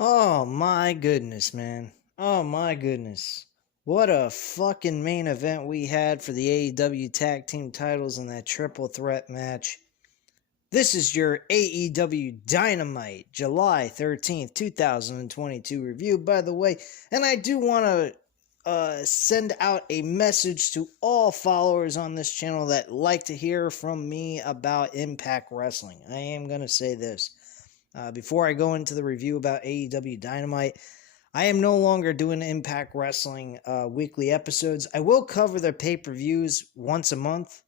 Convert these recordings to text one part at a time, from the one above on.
Oh my goodness, man. Oh my goodness. What a fucking main event we had for the AEW tag team titles in that triple threat match. This is your AEW Dynamite July 13th, 2022 review, by the way. And I do want to send out a message to all followers on this channel that like to hear from me about Impact Wrestling. I am going to say this. Before I go into the review about AEW Dynamite, I am no longer doing Impact Wrestling weekly episodes. I will cover their pay-per-views once a month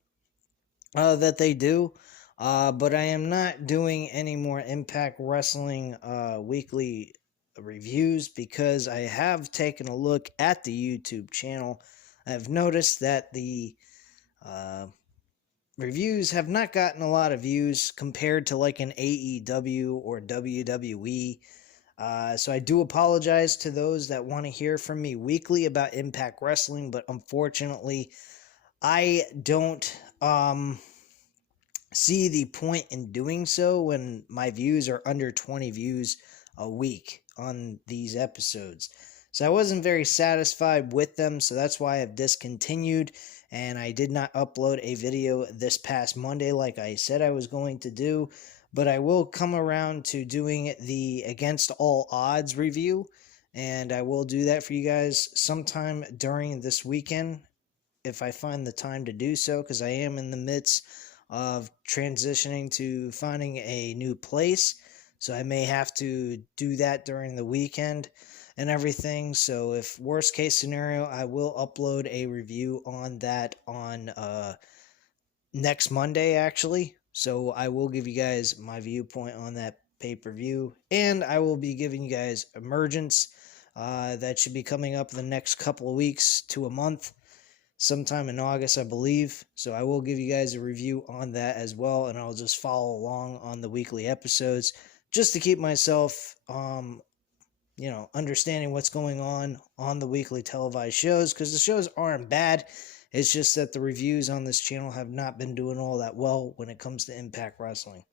that they do, but I am not doing any more Impact Wrestling weekly reviews because I have taken a look at the YouTube channel. I've noticed that the reviews have not gotten a lot of views compared to like an AEW or WWE. So I do apologize to those that want to hear from me weekly about Impact Wrestling, but unfortunately, I don't see the point in doing so when my views are under 20 views a week on these episodes. So I wasn't very satisfied with them, so that's why I've discontinued, and I did not upload a video this past Monday like I said I was going to do, but I will come around to doing the Against All Odds review, and I will do that for you guys sometime during this weekend if I find the time to do so, because I am in the midst of transitioning to finding a new place, so I may have to do that during the weekend and everything. So if worst case scenario, I will upload a review on that on next Monday actually. So I will give you guys my viewpoint on that pay-per-view, and I will be giving you guys Emergence that should be coming up the next couple of weeks to a month, sometime in August, I believe. So I will give you guys a review on that as well, and I'll just follow along on the weekly episodes just to keep myself understanding what's going on the weekly televised shows, because the shows aren't bad. It's just that the reviews on this channel have not been doing all that well when it comes to Impact Wrestling.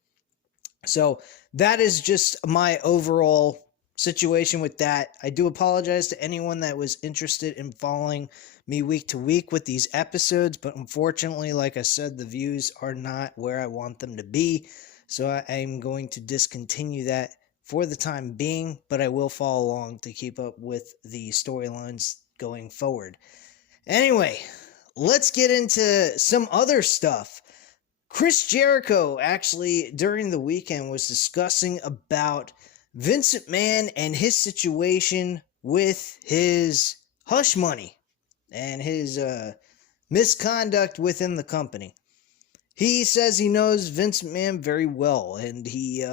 So that is just my overall situation with that. I do apologize to anyone that was interested in following me week to week with these episodes, but unfortunately, like I said, the views are not where I want them to be. So I am going to discontinue that for the time being, but I will follow along to keep up with the storylines going forward. Anyway, let's get into some other stuff. Chris Jericho actually during the weekend was discussing about Vince McMahon and his situation with his hush money and his misconduct within the company. He says he knows Vince McMahon very well, and he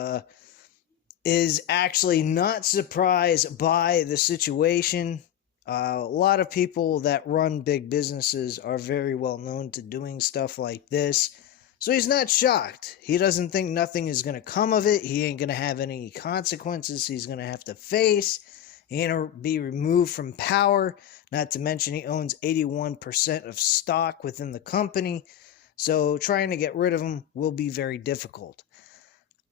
is actually not surprised by the situation. A lot of people that run big businesses are very well known to doing stuff like this. So he's not shocked. He doesn't think nothing is going to come of it. He ain't going to have any consequences he's going to have to face. He ain't going to be removed from power. Not to mention he owns 81% of stock within the company. So trying to get rid of him will be very difficult.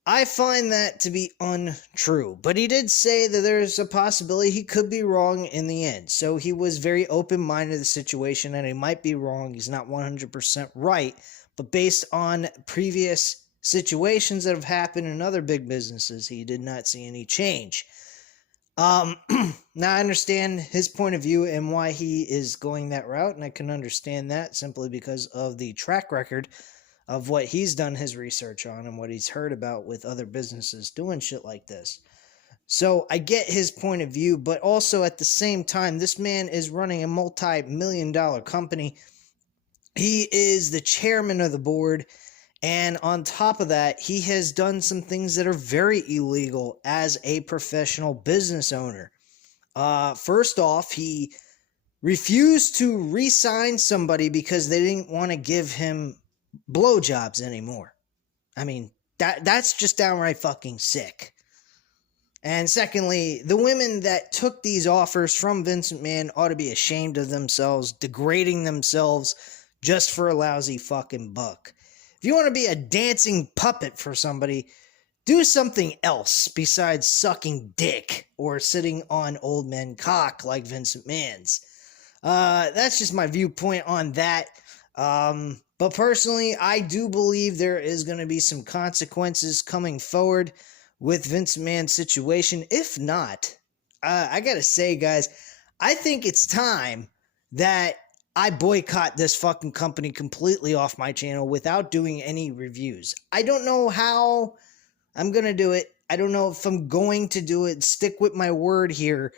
I find that to be untrue, but he did say that there's a possibility he could be wrong in the end. So he was very open-minded to the situation, and he might be wrong. He's not 100% right, but based on previous situations that have happened in other big businesses, he did not see any change. Now I understand his point of view and why he is going that route, and I can understand that simply because of the track record of what he's done his research on and what he's heard about with other businesses doing shit like this. So I get his point of view, but also at the same time, this man is running a multi-million-dollar company. He is the chairman of the board, and on top of that, he has done some things that are very illegal as a professional business owner. First off, he refused to re-sign somebody because they didn't want to give him blowjobs anymore. I mean, that's just downright fucking sick. And secondly, the women that took these offers from Vince McMahon ought to be ashamed of themselves, degrading themselves just for a lousy fucking buck. If you want to be a dancing puppet for somebody, do something else besides sucking dick or sitting on old men cock like Vince McMahon's. That's just my viewpoint on that. But personally, I do believe there is going to be some consequences coming forward with Vince McMahon's situation. If not, I gotta say, guys, I think it's time that I boycott this fucking company completely off my channel without doing any reviews. I don't know how I'm gonna do it. I don't know if I'm going to do it, stick with my word here,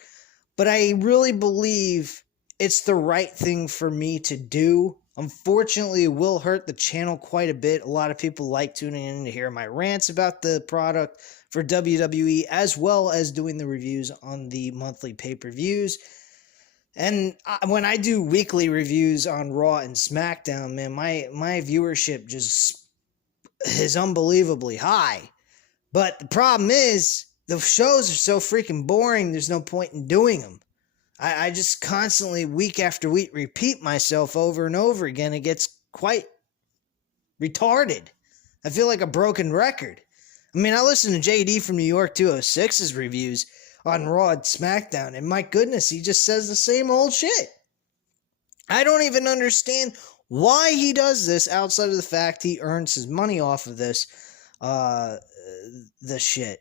but I really believe it's the right thing for me to do. Unfortunately, it will hurt the channel quite a bit. A lot of people like tuning in to hear my rants about the product for WWE, as well as doing the reviews on the monthly pay-per-views. And when I do weekly reviews on Raw and SmackDown, man, my viewership just is unbelievably high. But the problem is, the shows are so freaking boring, there's no point in doing them. I just constantly, week after week, repeat myself over and over again. It gets quite retarded. I feel like a broken record. I mean, I listen to JD from New York 206's reviews on Raw and SmackDown, and my goodness, he just says the same old shit. I don't even understand why he does this outside of the fact he earns his money off of this shit.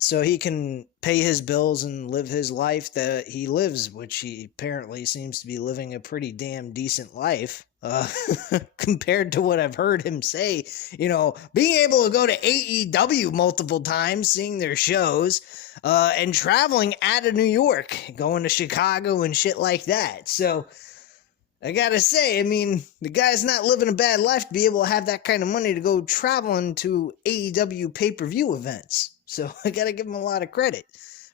So he can pay his bills and live his life that he lives, which he apparently seems to be living a pretty damn decent life, compared to what I've heard him say. You know, being able to go to AEW multiple times, seeing their shows, and traveling out of New York, going to Chicago and shit like that. So I gotta say, I mean, the guy's not living a bad life to be able to have that kind of money to go traveling to AEW pay-per-view events. So I gotta give him a lot of credit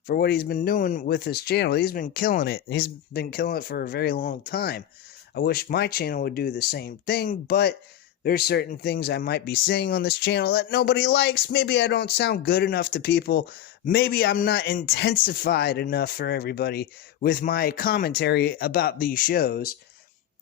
for what he's been doing with his channel. He's been killing it. He's been killing it for a very long time. I wish my channel would do the same thing, but there's certain things I might be saying on this channel that nobody likes. Maybe I don't sound good enough to people. Maybe I'm not intensified enough for everybody with my commentary about these shows.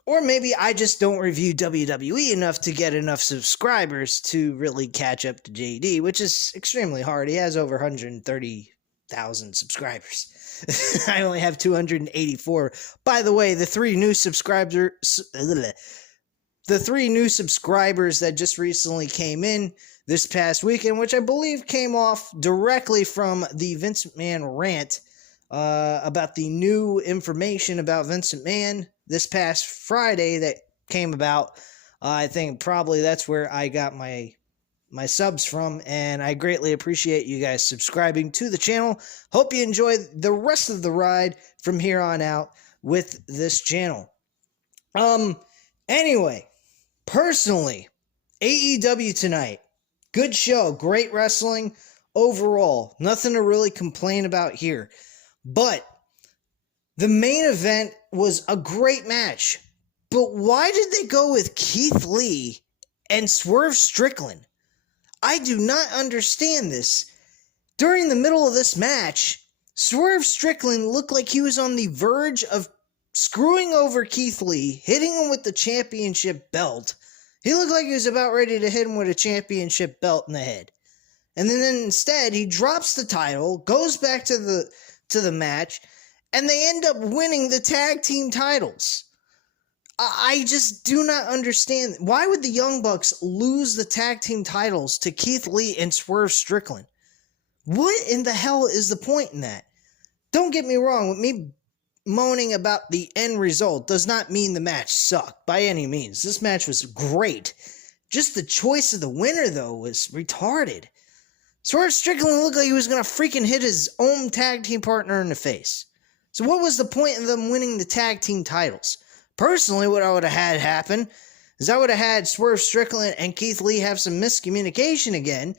Or maybe I just don't review WWE enough to get enough subscribers to really catch up to JD, which is extremely hard. He has over 130,000 subscribers. I only have 284. By the way, the three new subscribers that just recently came in this past weekend, which I believe came off directly from the Vince McMahon rant about the new information about Vince McMahon this past Friday that came about. I think probably that's where I got my subs from, and I greatly appreciate you guys subscribing to the channel. Hope you enjoy the rest of the ride from here on out with this channel. Anyway, personally, AEW tonight, good show, great wrestling overall, nothing to really complain about here. But the main event was a great match. But why did they go with Keith Lee and Swerve Strickland? I do not understand this. During the middle of this match, Swerve Strickland looked like he was on the verge of screwing over Keith Lee, hitting him with the championship belt. He looked like he was about ready to hit him with a championship belt in the head. And then instead, he drops the title, goes back to the match, and they end up winning the tag team titles. I just do not understand. Why would the Young Bucks lose the tag team titles to Keith Lee and Swerve Strickland? What in the hell is the point in that? Don't get me wrong, with me moaning about the end result does not mean the match sucked by any means. This match was great. Just the choice of the winner, though, was retarded. Swerve Strickland looked like he was going to freaking hit his own tag team partner in the face. So what was the point of them winning the tag team titles? Personally, what I would have had happen is I would have had Swerve Strickland and Keith Lee have some miscommunication again,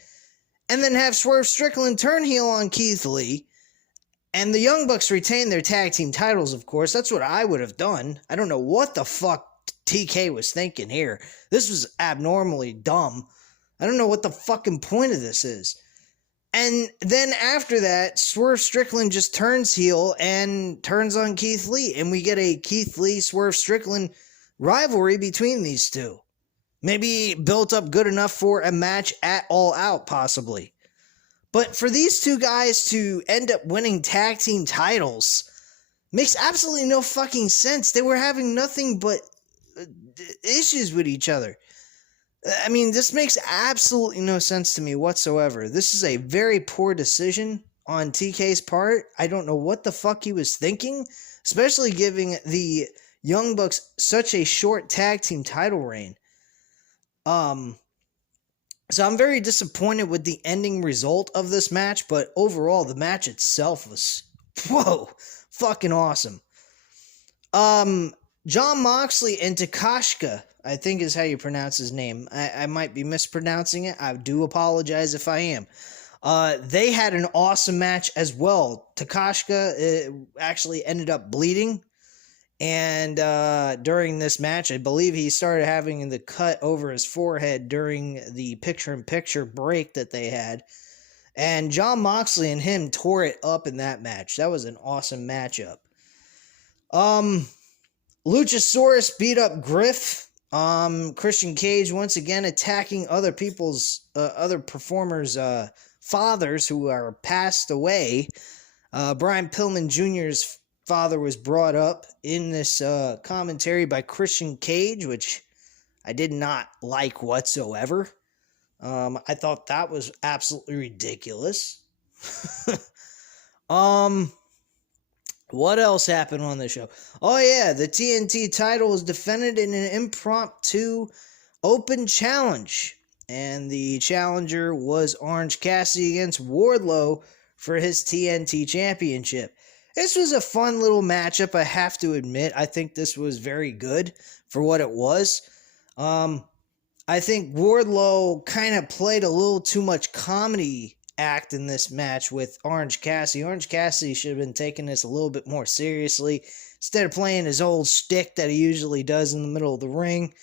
and then have Swerve Strickland turn heel on Keith Lee, and the Young Bucks retain their tag team titles, of course. That's what I would have done. I don't know what the fuck TK was thinking here. This was abnormally dumb. I don't know what the fucking point of this is. And then after that, Swerve Strickland just turns heel and turns on Keith Lee. And we get a Keith Lee-Swerve Strickland rivalry between these two. Maybe built up good enough for a match at All Out, possibly. But for these two guys to end up winning tag team titles makes absolutely no fucking sense. They were having nothing but issues with each other. I mean, this makes absolutely no sense to me whatsoever. This is a very poor decision on TK's part. I don't know what the fuck he was thinking, especially giving the Young Bucks such a short tag team title reign. So I'm very disappointed with the ending result of this match, but overall, the match itself was, whoa, fucking awesome. Jon Moxley and Takashka, I think is how you pronounce his name. I might be mispronouncing it. I do apologize if I am. They had an awesome match as well. Takashka actually ended up bleeding. And during this match, I believe he started having the cut over his forehead during the picture-in-picture break that they had. And Jon Moxley and him tore it up in that match. That was an awesome matchup. Luchasaurus beat up Griff. Christian Cage once again attacking other people's, other performers' fathers who are passed away. Brian Pillman Jr.'s father was brought up in this commentary by Christian Cage, which I did not like whatsoever. I thought that was absolutely ridiculous. What else happened on the show? Oh yeah, the TNT title was defended in an impromptu open challenge. And the challenger was Orange Cassidy against Wardlow for his TNT championship. This was a fun little matchup, I have to admit. I think this was very good for what it was. I think Wardlow kind of played a little too much comedy act in this match with Orange Cassidy. Orange Cassidy should have been taking this a little bit more seriously instead of playing his old shtick that he usually does in the middle of the ring.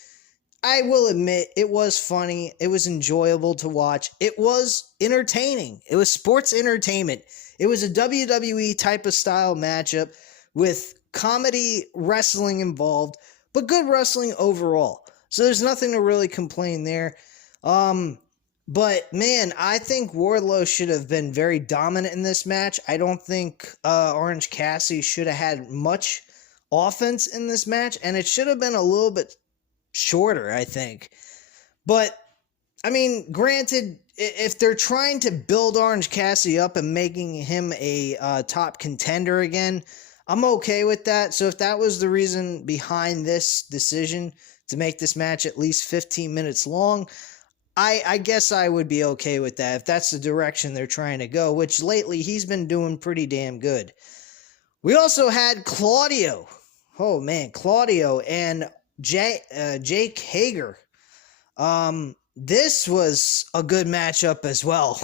I will admit, it was funny. It was enjoyable to watch. It was entertaining. It was sports entertainment. It was a WWE type of style matchup with comedy wrestling involved, but good wrestling overall. So there's nothing to really complain there. But man, I think Wardlow should have been very dominant in this match. I don't think Orange Cassidy should have had much offense in this match, and it should have been a little bit shorter, I think. But I mean, granted, if they're trying to build Orange Cassidy up and making him a top contender again, I'm okay with that. So if that was the reason behind this decision to make this match at least 15 minutes long, I guess I would be okay with that if that's the direction they're trying to go, which lately he's been doing pretty damn good. We also had Claudio. Oh man, Claudio and Jake Hager. This was a good matchup as well.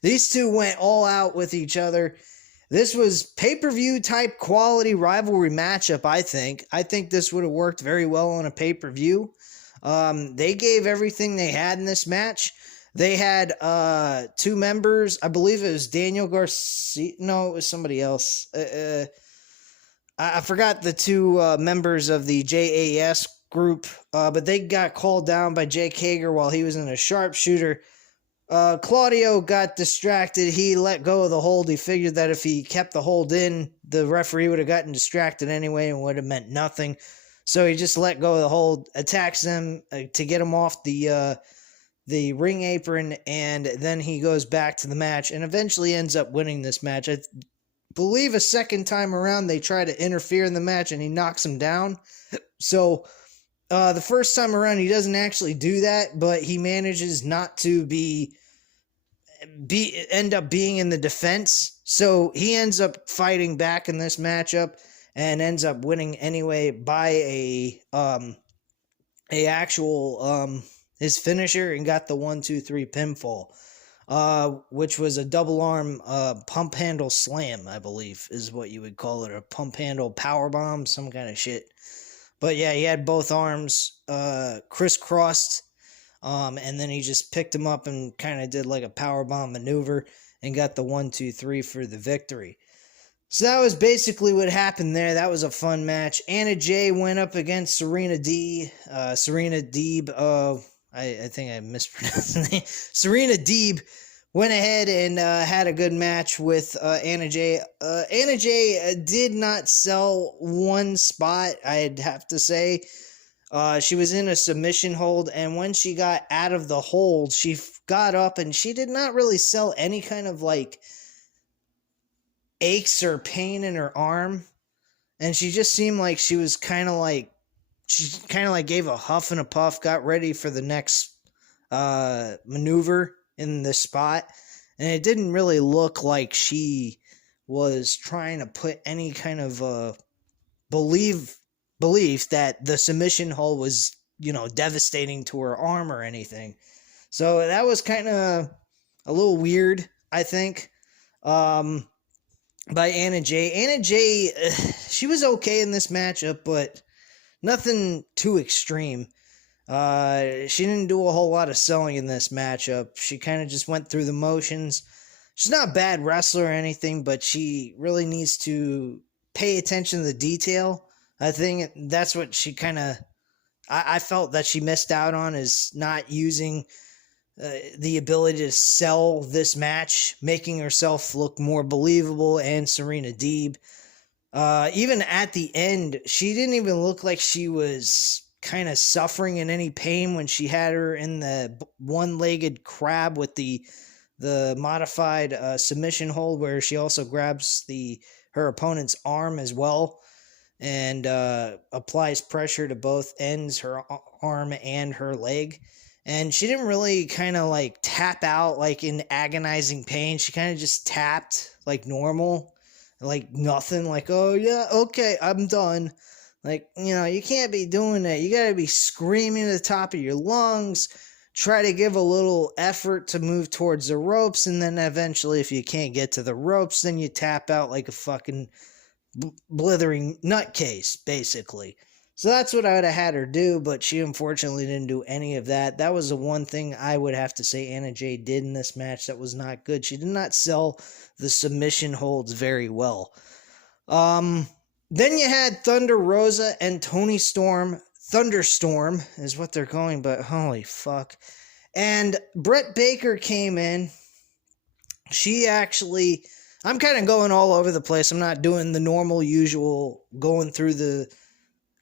These two went all out with each other. This was pay-per-view type quality rivalry matchup, I think. I think this would have worked very well on a pay-per-view. They gave everything they had in this match. They had two members. I believe it was Daniel Garcia. No, it was somebody else. I forgot the two members of the JAS group, but they got called down by Jake Hager while he was in a sharpshooter. Claudio got distracted. He let go of the hold. He figured that if he kept the hold in, the referee would have gotten distracted anyway and would have meant nothing. So he just let go of the hold, attacks them to get him off the ring apron, and then he goes back to the match and eventually ends up winning this match. I believe a second time around they try to interfere in the match and he knocks him down. So the first time around he doesn't actually do that, but he manages not to end up being in the defense. So he ends up fighting back in this matchup and ends up winning anyway by his finisher, and got the 1-2-3 pinfall, which was a double arm pump handle slam, I believe is what you would call it, a pump handle power bomb, some kind of shit. But yeah, he had both arms crisscrossed, and then he just picked him up and kind of did like a power bomb maneuver and got the 1-2-3 for the victory. So that was basically what happened there. That was a fun match. Anna Jay went up against Serena Deeb. I think I mispronounced the name. Serena Deeb went ahead and had a good match with Anna Jay. Anna Jay did not sell one spot, I'd have to say. She was in a submission hold, and when she got out of the hold, she got up and she did not really sell any kind of like aches or pain in her arm. And she just seemed like she was kind of like, she kind of like gave a huff and a puff, got ready for the next maneuver in the spot. And it didn't really look like she was trying to put any kind of belief that the submission hold was, devastating to her arm or anything. So that was kind of a little weird, I think, by Anna Jay. Anna Jay, she was okay in this matchup, but nothing too extreme. She didn't do a whole lot of selling in this matchup. She kind of just went through the motions. She's not a bad wrestler or anything, but she really needs to pay attention to the detail. I think that's what she kind of, I felt that she missed out on, is not using the ability to sell this match, making herself look more believable, and Serena Deeb. Even at the end, she didn't even look like she was kind of suffering in any pain when she had her in the one-legged crab with the modified submission hold, where she also grabs her opponent's arm as well and applies pressure to both ends, her arm and her leg. And she didn't really kind of like tap out like in agonizing pain. She kind of just tapped like normal, like nothing, like, oh yeah, okay, I'm done. Like, you can't be doing that. You got to be screaming at the top of your lungs, try to give a little effort to move towards the ropes, and then eventually if you can't get to the ropes, then you tap out like a fucking blithering nutcase, basically. So that's what I would have had her do, but she unfortunately didn't do any of that. That was the one thing I would have to say Anna Jay did in this match that was not good. She did not sell the submission holds very well. Then you had Thunder Rosa and Toni Storm. Thunderstorm is what they're going, but holy fuck. And Britt Baker came in. She actually, I'm kind of going all over the place. I'm not doing the normal, usual, going through the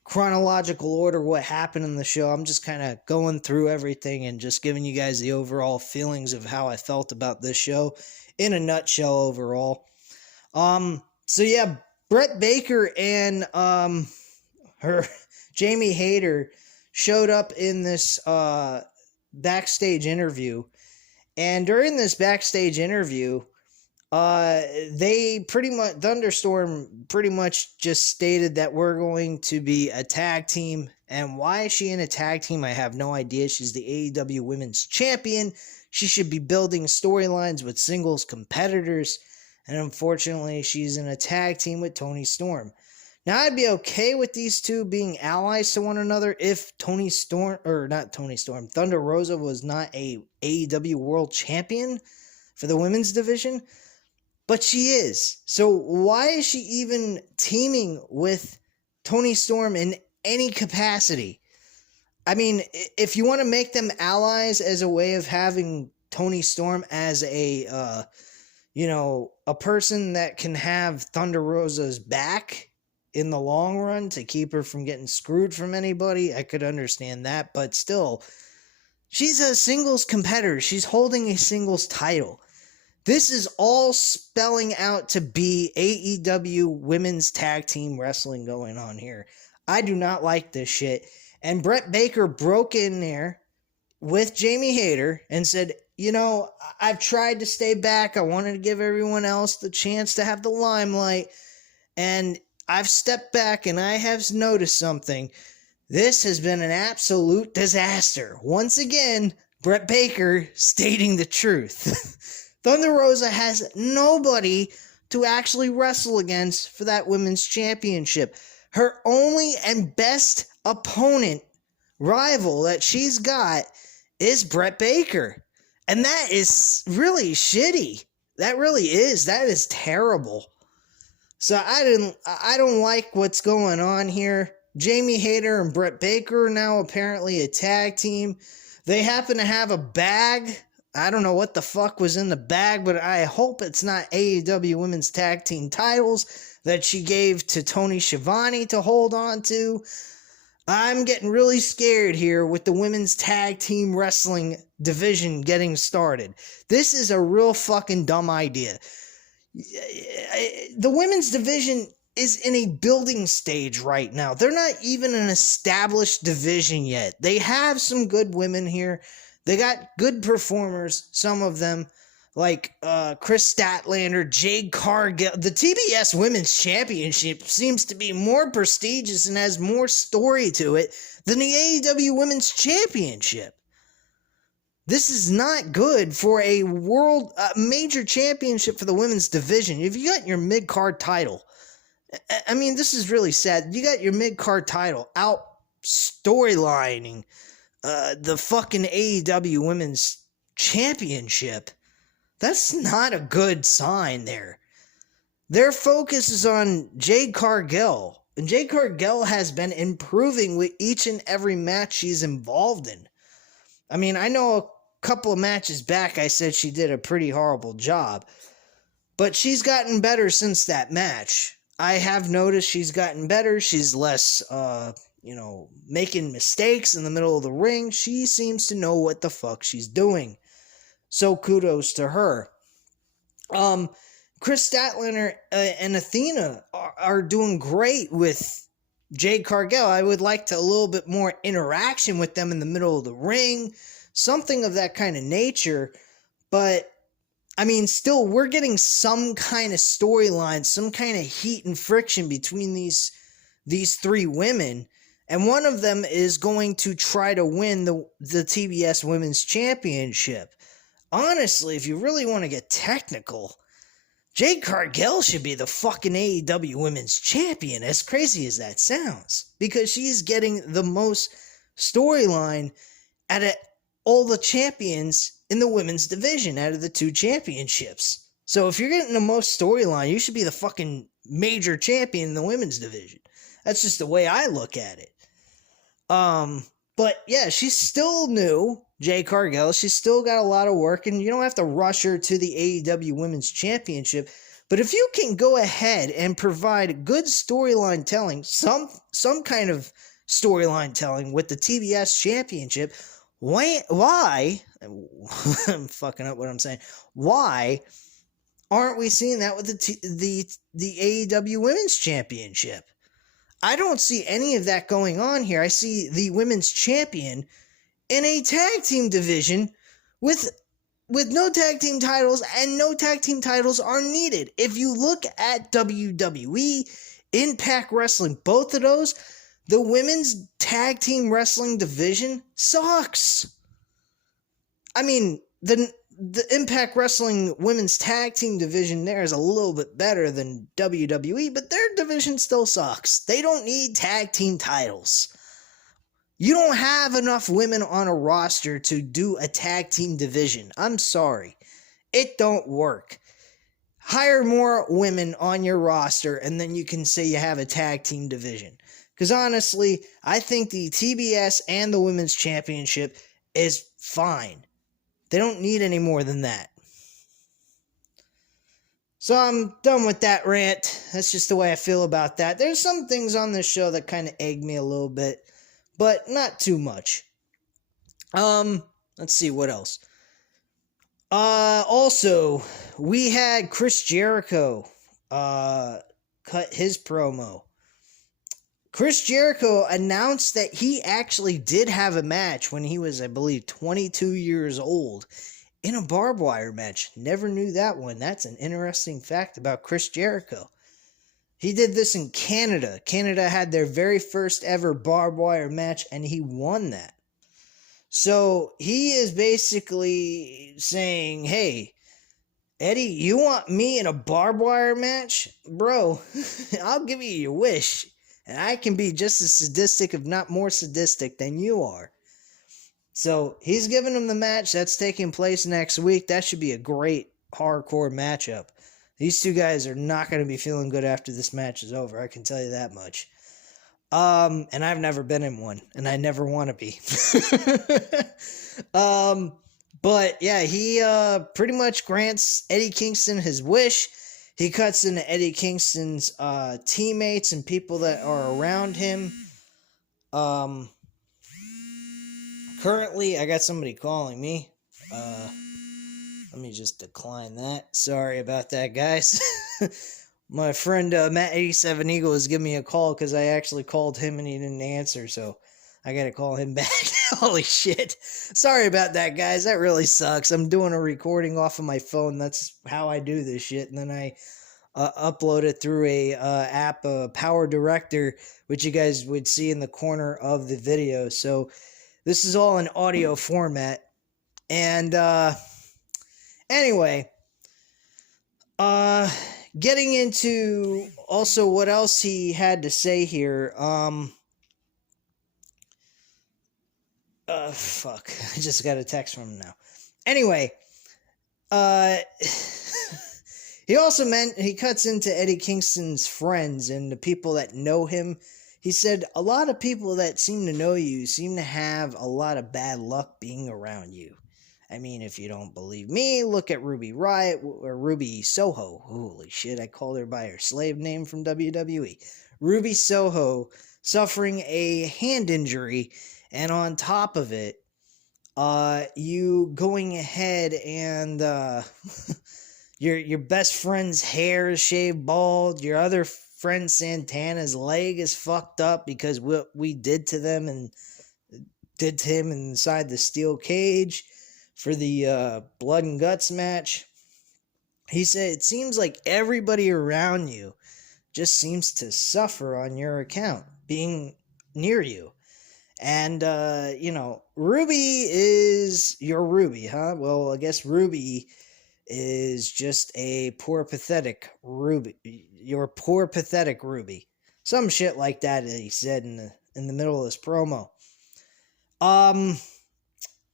chronological order what happened in the show. I'm just kind of going through everything and just giving you guys the overall feelings of how I felt about this show in a nutshell overall. So yeah, Britt Baker and her Jamie Hayter showed up in this backstage interview, and during this backstage interview, Thunderstorm pretty much just stated that we're going to be a tag team. And why is she in a tag team? I have no idea. She's the AEW Women's Champion. She should be building storylines with singles competitors. And unfortunately, she's in a tag team with Toni Storm. Now, I'd be okay with these two being allies to one another if Thunder Rosa was not a AEW World Champion for the women's division. But she is. So why is she even teaming with Toni Storm in any capacity? I mean, if you want to make them allies as a way of having Toni Storm as a person that can have Thunder Rosa's back in the long run to keep her from getting screwed from anybody, I could understand that. But still, she's a singles competitor. She's holding a singles title. This is all spelling out to be AEW Women's Tag Team Wrestling going on here. I do not like this shit. And Britt Baker broke in there with Jamie Hayter and said, I've tried to stay back. I wanted to give everyone else the chance to have the limelight. And I've stepped back and I have noticed something. This has been an absolute disaster. Once again, Britt Baker stating the truth. Thunder Rosa has nobody to actually wrestle against for that women's championship. Her only and best opponent, rival that she's got is Britt Baker. And that is really shitty. That really is. That is terrible. So I don't like what's going on here. Jamie Hayter and Britt Baker are now apparently a tag team. They happen to have a bag I don't know what the fuck was in the bag, but I hope it's not AEW Women's Tag Team titles that she gave to Tony Schiavone to hold on to. I'm getting really scared here with the women's tag team wrestling division getting started. This is a real fucking dumb idea. The women's division is in a building stage right now. They're not even an established division yet. They have some good women here. They got good performers, some of them, like Chris Statlander, Jade Cargill. The TBS Women's Championship seems to be more prestigious and has more story to it than the AEW Women's Championship. This is not good for a world major championship for the women's division. If you got your mid-card title, I mean, this is really sad. You got your mid-card title out storylining the fucking AEW Women's Championship. That's not a good sign there. Their focus is on Jade Cargill, and Jade Cargill has been improving with each and every match she's involved in. I mean, I know a couple of matches back I said she did a pretty horrible job, but she's gotten better since that match. I have noticed she's gotten better. She's less, making mistakes in the middle of the ring. She seems to know what the fuck she's doing. So kudos to her. Chris Statlander and Athena are doing great with Jade Cargill. I would like a little bit more interaction with them in the middle of the ring. Something of that kind of nature. But, I mean, still, we're getting some kind of storyline, some kind of heat and friction between these three women. And one of them is going to try to win the TBS Women's Championship. Honestly, if you really want to get technical, Jade Cargill should be the fucking AEW Women's Champion, as crazy as that sounds. Because she's getting the most storyline out of all the champions in the women's division, out of the two championships. So if you're getting the most storyline, you should be the fucking major champion in the women's division. That's just the way I look at it. But yeah, she's still new, Jade Cargill. She's still got a lot of work, and you don't have to rush her to the AEW Women's Championship. But if you can go ahead and provide good storyline telling, some kind of storyline telling with the TBS Championship, why I'm fucking up what I'm saying. Why aren't we seeing that with the AEW Women's Championship? I don't see any of that going on here. I see the women's champion in a tag team division with no tag team titles, and no tag team titles are needed. If you look at WWE, Impact Wrestling, both of those, the women's tag team wrestling division sucks. I mean, the Impact Wrestling women's tag team division there is a little bit better than WWE, but their division still sucks. They don't need tag team titles. You don't have enough women on a roster to do a tag team division. I'm sorry. It don't work. Hire more women on your roster, and then you can say you have a tag team division. Because honestly, I think the TBS and the Women's Championship is fine. They don't need any more than that. So I'm done with that rant. That's just the way I feel about that. There's some things on this show that kind of egg me a little bit, but not too much. Let's see what else. Also, we had Chris Jericho cut his promo. Chris Jericho announced that he actually did have a match when he was, I believe, 22 years old in a barbed wire match. Never knew that one. That's an interesting fact about Chris Jericho. He did this in Canada. Canada had their very first ever barbed wire match, and he won that. So he is basically saying, hey, Eddie, you want me in a barbed wire match? Bro, I'll give you your wish. And I can be just as sadistic, if not more sadistic, than you are. So he's giving him the match. That's taking place next week. That should be a great hardcore matchup. These two guys are not going to be feeling good after this match is over. I can tell you that much. And I've never been in one, and I never want to be. But yeah, he pretty much grants Eddie Kingston his wish. He cuts into Eddie Kingston's teammates and people that are around him. Currently, I got somebody calling me. Let me just decline that. Sorry about that, guys. My friend Matt87 Eagle is giving me a call because I actually called him and he didn't answer, so I gotta call him back. Holy shit. Sorry about that, guys. That really sucks. I'm doing a recording off of my phone. That's how I do this shit. And then I upload it through a app, Power Director, which you guys would see in the corner of the video. So this is all in audio format. And anyway, getting into also what else he had to say here. Fuck. I just got a text from him now. Anyway, he also he cuts into Eddie Kingston's friends and the people that know him. He said, a lot of people that seem to know you seem to have a lot of bad luck being around you. I mean, if you don't believe me, look at Ruby Riott, or Ruby Soho. Holy shit, I called her by her slave name from WWE. Ruby Soho suffering a hand injury, and on top of it, you going ahead and your best friend's hair is shaved bald, your other friend Santana's leg is fucked up because what we did to them and did to him inside the steel cage for the blood and guts match. He said it seems like everybody around you just seems to suffer on your account, being near you. And, Ruby is your Ruby, huh? Well, I guess Ruby is just a poor, pathetic Ruby. Your poor, pathetic Ruby. Some shit like that he said in the middle of this promo.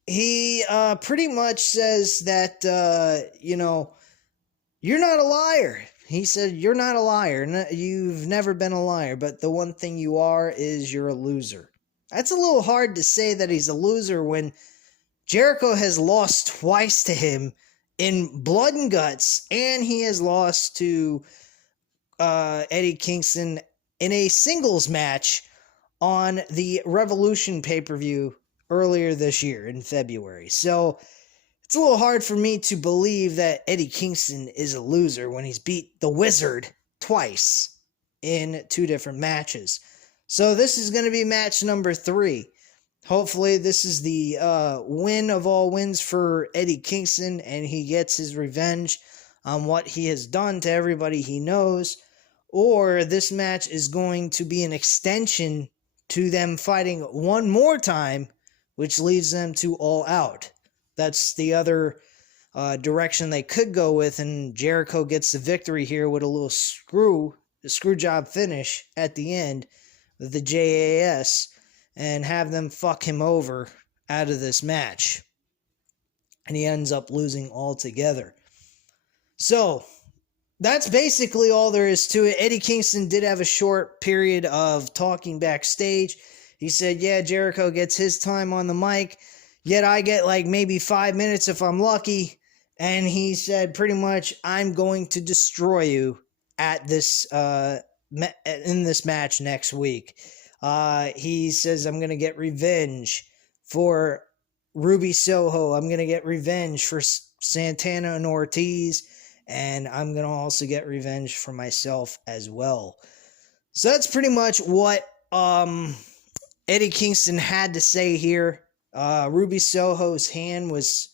He pretty much says that, you're not a liar. He said, you're not a liar. You've never been a liar, but the one thing you are is you're a loser. That's a little hard to say that he's a loser when Jericho has lost twice to him in blood and guts, and he has lost to Eddie Kingston in a singles match on the Revolution pay-per-view earlier this year in February. So it's a little hard for me to believe that Eddie Kingston is a loser when he's beat the Wizard twice in 2 different matches. So this is going to be match number 3. Hopefully this is the win of all wins for Eddie Kingston, and he gets his revenge on what he has done to everybody he knows. Or this match is going to be an extension to them fighting one more time, which leads them to All Out. That's the other direction they could go with, and Jericho gets the victory here with a little screw job finish at the end with the JAS, and have them fuck him over out of this match. And he ends up losing altogether. So, that's basically all there is to it. Eddie Kingston did have a short period of talking backstage. He said, yeah, Jericho gets his time on the mic, yet I get like maybe 5 minutes if I'm lucky. And he said pretty much, I'm going to destroy you at this in this match next week. He says, I'm going to get revenge for Ruby Soho. I'm going to get revenge for Santana and Ortiz. And I'm going to also get revenge for myself as well. So that's pretty much what Eddie Kingston had to say here. Ruby Soho's hand was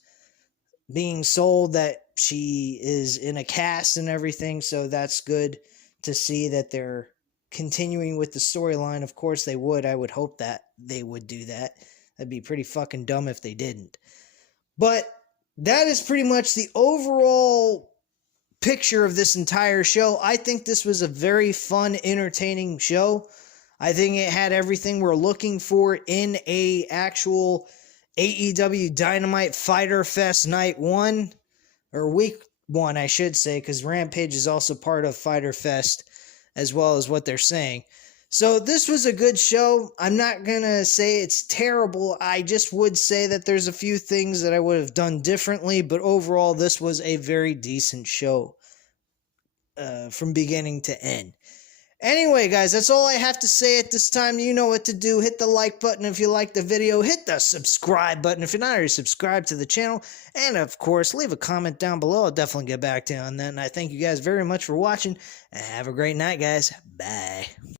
being sold, that she is in a cast and everything. So that's good to see that they're continuing with the storyline. Of course they would. I would hope that they would do that. That'd be pretty fucking dumb if they didn't. But that is pretty much the overall picture of this entire show. I think this was a very fun, entertaining show. I think it had everything we're looking for in a actual AEW Dynamite Fighter Fest Night 1, or Week 1, I should say, because Rampage is also part of Fighter Fest, as well as what they're saying. So this was a good show. I'm not going to say it's terrible. I just would say that there's a few things that I would have done differently, but overall this was a very decent show from beginning to end. Anyway, guys, that's all I have to say at this time. You know what to do. Hit the like button if you like the video. Hit the subscribe button if you're not already subscribed to the channel. And, of course, leave a comment down below. I'll definitely get back to you on that. And I thank you guys very much for watching. And have a great night, guys. Bye.